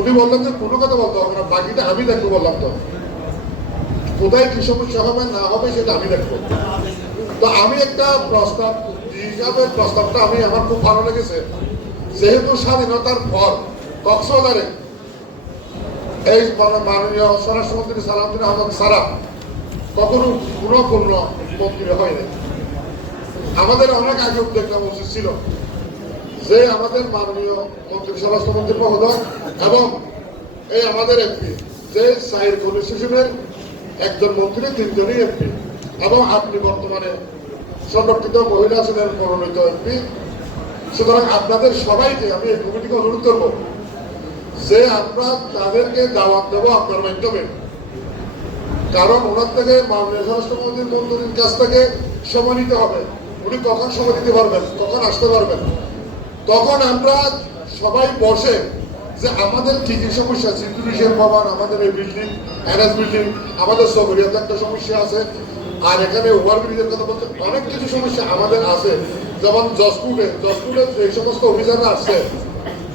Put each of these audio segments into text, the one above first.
উনি বললেন যে কোনো কথা বলতে হবে না, বাকিটা আমি দেখবো। বললাম তো কোথায় কি সমস্যা হবে না হবে সেটা আমি দেখবো। তো আমি একটা প্রস্তাব হিসাবে প্রস্তাবটা আমার খুব ভালো লেগেছে। যেহেতু স্বাধীনতার পর কক্সবাজারে এই মাননীয় স্বরাষ্ট্রমন্ত্রী সালাউদ্দিন আহমেদ সারা কখনো কোনো পূর্ণ মন্ত্রী হয়নি। আমাদের অনেক আগে উদ্যোগ নেওয়া উচিত ছিল যে আমাদের মাননীয় মন্ত্রী স্বরাষ্ট্রমন্ত্রী মহোদয় এবং এই আমাদের এমপি যে সাইর কনস্টিটিউশনের একজন মন্ত্রী, তিনজনই এমপি, এবং আপনি বর্তমানে সংরক্ষিত মহিলা আসনের মনোনীত এমপি। সুতরাং আপনাদের সবাইকে আমি এই কমিটিকে অনুরোধ করব যে আমরা তাদেরকে দাওয়াত দেবো আপনার মাধ্যমে। কারণ ওনার থেকে মাননীয় স্বরাষ্ট্রমন্ত্রীর মন্ত্রীর কাছ থেকে সময় নিতে হবে। উনি কখন সময় দিতে পারবেন, কখন আসতে পারবেন, তখন আমরা সবাই বসে যে আমাদের কি কি সমস্যা, সিন্টুরিশিয়ান ভবন, আমাদের এই বিল্ডিং, এনএস বিল্ডিং, আমাদের সবরিয়াতে একটা সমস্যা আছে, আর এখানে ওভারব্রিজের কথা বলতে অনেক কিছু সমস্যা আমাদের আছে। যেমন জজপুরে এই সমস্ত অফিসাররা আসছে,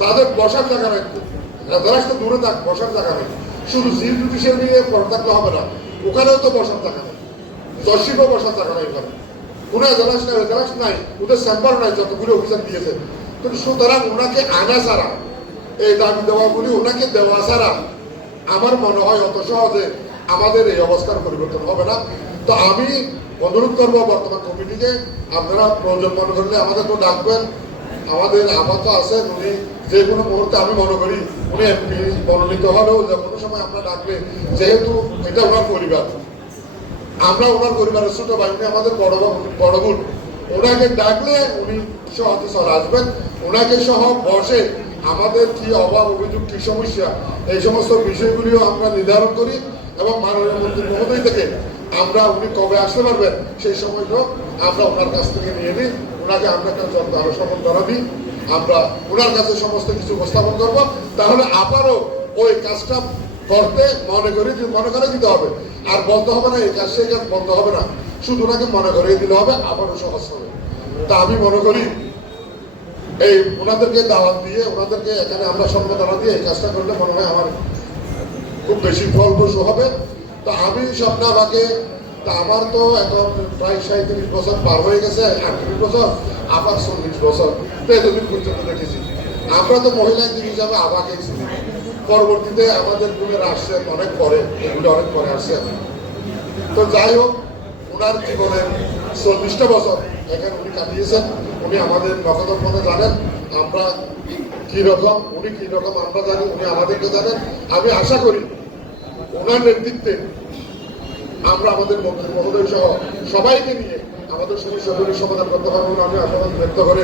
তাদের বসার জায়গা নেই, যথেষ্ট দূরে থাক, বসার জায়গা নেই। শুধু চিফ জুডিশিয়াল নিয়ে পড়ে থাকলে হবে না, ওখানেও তো বসার জায়গা নেই, জজশিপও বসার জায়গা নেই, এখানে কোনো এজলাস নাই, ওদের চেম্বার নাই, যতগুলো অফিসার দিয়েছে। কিন্তু সুতরাং ওনাকে আনা ছাড়া, এই দাবি দেওয়াগুলি ওনাকে দেওয়া ছাড়া আমার মনে হয় অত সহজে আমাদের এই অবস্থার পরিবর্তন হবে না। তো আমি অনুরোধ করবো বর্তমান কমিটিকে, আপনারা প্রয়োজন মনে করলে আমাদের তো ডাকবেন। আমাদের আপাতত আছেন, উনি যে কোনো মুহূর্তে আমি মনে করি উনি এমপি মনোনীত হলেও যে কোনো সময় আমরা ডাকলে, যেহেতু এটা ওনার পরিবার, আমরা ওনার পরিবারের ছোট ভাই, উনি আমাদের বড় বোন, ওনাকে ডাকলে উনি সহজে চলে আসবেন। ওনাকে সহ বসে আমাদের কি অভাব অভিযোগ, কি সমস্যা, এই সমস্ত বিষয়গুলিও আমরা নির্ধারণ করি এবং মাননীয় মন্ত্রী মহোদয় থেকে আমরা উনি কবে আসতে পারবেন সেই সময়টা আমরা ওনার কাছ থেকে নিয়ে নিই। ওনাকে আমরা আরো সমন করা দিই, আমরা ওনার কাছে সমস্ত কিছু উপস্থাপন করব। তাহলে আবারও ওই কাজটা করতে মনে করে দিতে হবে, আর বন্ধ হবে না, এই কাজ সেই কাজ বন্ধ হবে না, শুধু ওনাকে মনে করিয়ে দিলে হবে, আবারও সহজ হবে। তা আমি মনে করি এই ওনাদেরকে দাওয়াত দিয়ে, ওনাদেরকে এখানে আমরা সম্বোধনা দিয়ে এই কাজটা করলে মনে হয় আমার খুব বেশি ফলপ্রসূ হবে। তা আমি স্বপ্নাভাকে, তা আমার তো এখন প্রায় 37 বছর পার হয়ে গেছে, 38 বছর, আবার 40 বছর, তো এতদিন পর্যন্ত দেখেছি। আমরা তো মহিলা হিসাবে আবাকে ছিলাম, পরবর্তীতে আমাদের গুণের আসছে অনেক পরে, এগুলো অনেক পরে আসছে। তো যাই হোক, ওনার জীবনের 40টা বছর এখানে উনি কাটিয়েছেন। উনি আমাদের নকদর মধ্যে জানেন আমরা কিরকম, উনি কিরকম আমরা জানি, উনি আমাদেরকে জানেন। আমি আশা করি ওনার নেতৃত্বে আমরা আমাদের মন্ত্রী মহোদয় সহ সবাইকে নিয়ে আমাদের সমস্যাগুলি সমাধান করতে পারবো। আমি আশাবাদ ব্যক্ত করে